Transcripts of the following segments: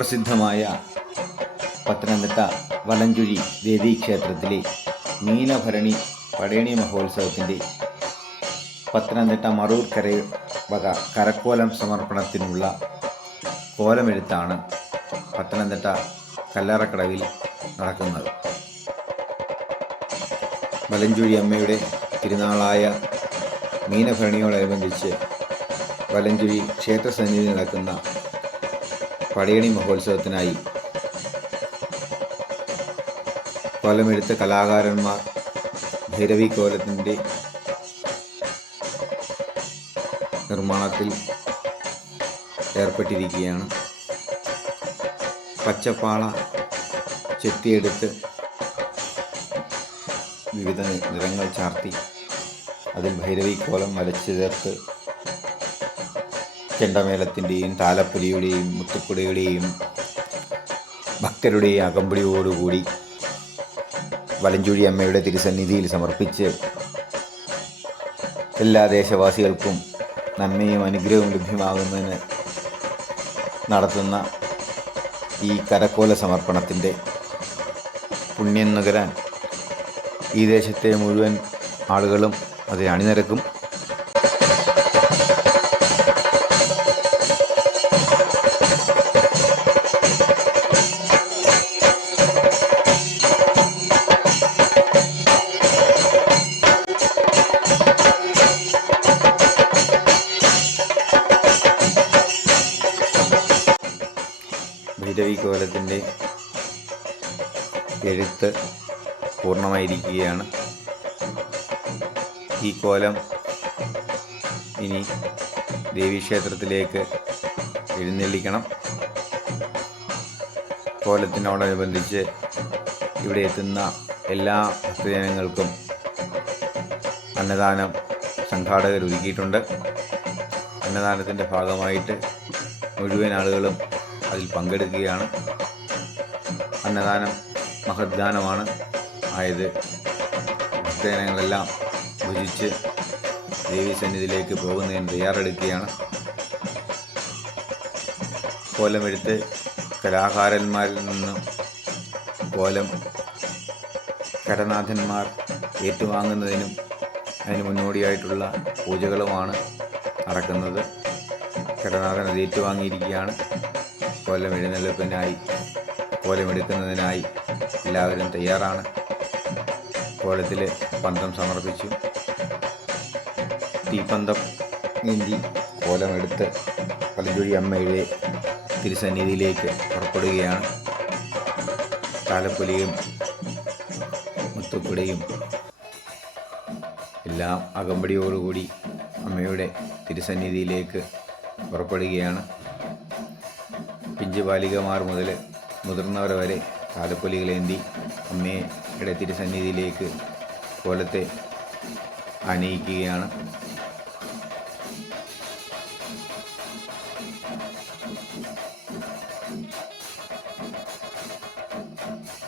സുപ്രസിദ്ധമായ പത്തനംതിട്ട വലഞ്ചുഴി ദേവീക്ഷേത്രത്തിലെ മീനഭരണി പടയണി മഹോത്സവത്തിന്റെ പത്തനംതിട്ട മറൂർ കര വക കരക്കോലം സമർപ്പണത്തിനുള്ള കോലമെഴുത്താണ് പത്തനംതിട്ട കല്ലറക്കടവിൽ നടക്കുന്നത്. വലഞ്ചുഴി അമ്മയുടെ തിരുനാളായ മീനഭരണിയോടനുബന്ധിച്ച് വലഞ്ചുഴി ക്ഷേത്രസന്നിധി നടക്കുന്ന പടയണി മഹോത്സവത്തിനായി കോലമെഴുത്ത് കലാകാരന്മാർ ഭൈരവി കോലത്തിന്റെ നിർമ്മാണത്തിൽ ഏർപ്പെട്ടിരിക്കുകയാണ്. പച്ചപ്പാള ചെത്തിയെടുത്ത് വിവിധ നിറങ്ങൾ ചാർത്തി അതിൽ ഭൈരവി കോലം വരച്ചു ചേർത്ത് ചെണ്ടമേളത്തിന്റെയും താലപ്പൊലിയുടെയും മുത്തുക്കുടയുടെയും ഭക്തരുടെയും അകമ്പടിയോടുകൂടി വലഞ്ചുഴി അമ്മയുടെ തിരുസന്നിധിയിൽ സമർപ്പിച്ച് എല്ലാ ദേശവാസികൾക്കും നന്മയും അനുഗ്രഹവും ലഭ്യമാകുന്നതിന് നടത്തുന്ന ഈ കരക്കോല സമർപ്പണത്തിന്റെ പുണ്യം നുകരാൻ ഈ ദേശത്തെ മുഴുവൻ ആളുകളും അത് അണിനിരക്കും. ഭൈരവി കോലത്തിന്റെ എഴുത്ത് പൂർണമായിരിക്കുകയാണ്. ഈ കോലം ഇനി ദേവീക്ഷേത്രത്തിലേക്ക് എഴുന്നള്ളിക്കണം. കോലത്തിനോടനുബന്ധിച്ച് ഇവിടെ എത്തുന്ന എല്ലാ ഭക്തജനങ്ങൾക്കും അന്നദാനം സംഘാടകർ ഒരുക്കിയിട്ടുണ്ട്. അന്നദാനത്തിന്റെ ഭാഗമായിട്ട് മുഴുവൻ ആളുകളും അതിൽ പങ്കെടുക്കുകയാണ്. അന്നദാനം മഹദ്ദാനമാണ്. ആയത് ഭക്തജനങ്ങളെല്ലാം ഭുജിച്ച് ദേവീസന്നിധിയിലേക്ക് പോകുന്നതിന് തയ്യാറെടുക്കുകയാണ്. കോലമെടുത്ത് കലാകാരന്മാരിൽ നിന്നും കോലം കടനാഥന്മാർ ഏറ്റുവാങ്ങുന്നതിനും അതിന് മുന്നോടിയായിട്ടുള്ള പൂജകളുമാണ് നടക്കുന്നത്. കടനാഥൻ അത് ഏറ്റുവാങ്ങിയിരിക്കുകയാണ്. കോലം എഴുന്നള്ളിപ്പിനായി കോലമെടുക്കുന്നതിനായി എല്ലാവരും തയ്യാറാണ്. കോലത്തിൽ പന്തം സമർപ്പിച്ചു. തീപ്പന്തം നീന്തി കോലമെടുത്ത് പലഞ്ചുഴി അമ്മയുടെ തിരുസന്നിധിയിലേക്ക് പുറപ്പെടുകയാണ്. താലപ്പൊലിയും മുത്തുക്കുടയും എല്ലാം അകമ്പടിയോടുകൂടി അമ്മയുടെ തിരുസന്നിധിയിലേക്ക് പുറപ്പെടുകയാണ്. പിഞ്ചു ബാലികമാർ മുതൽ മുതിർന്നവർ വരെ താലപ്പൊലികളേന്തി അമ്മയുടെ സന്നിധിയിലേക്ക് കോലത്തെ അണിയിക്കുകയാണ്.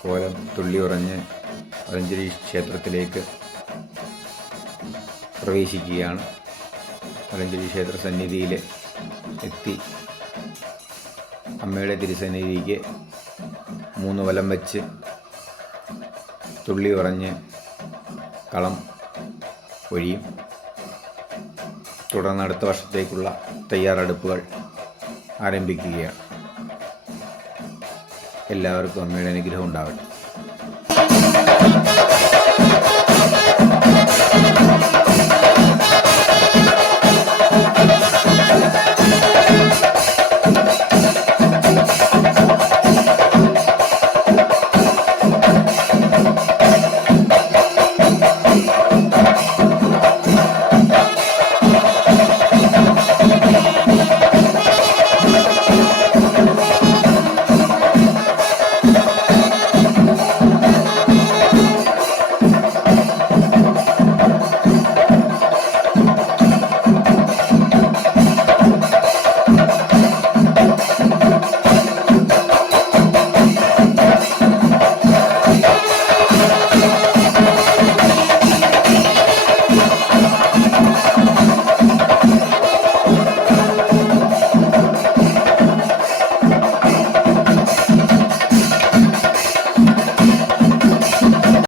കോലം തുള്ളി ഉറഞ്ഞ് പതഞ്ജലി ക്ഷേത്രത്തിലേക്ക് പ്രവേശിക്കുകയാണ്. പതഞ്ജലി ക്ഷേത്ര സന്നിധിയിൽ എത്തി അമ്മയുടെ തിരുസന്നിധിക്ക് മൂന്ന് വലം വെച്ച് തുള്ളി ഉറഞ്ഞ് കളം ഒഴിയും. തുടർന്ന് അടുത്ത വർഷത്തേക്കുള്ള തയ്യാറെടുപ്പുകൾ ആരംഭിക്കുകയാണ്. എല്ലാവർക്കും അമ്മയുടെ അനുഗ്രഹം ഉണ്ടാവട്ടെ.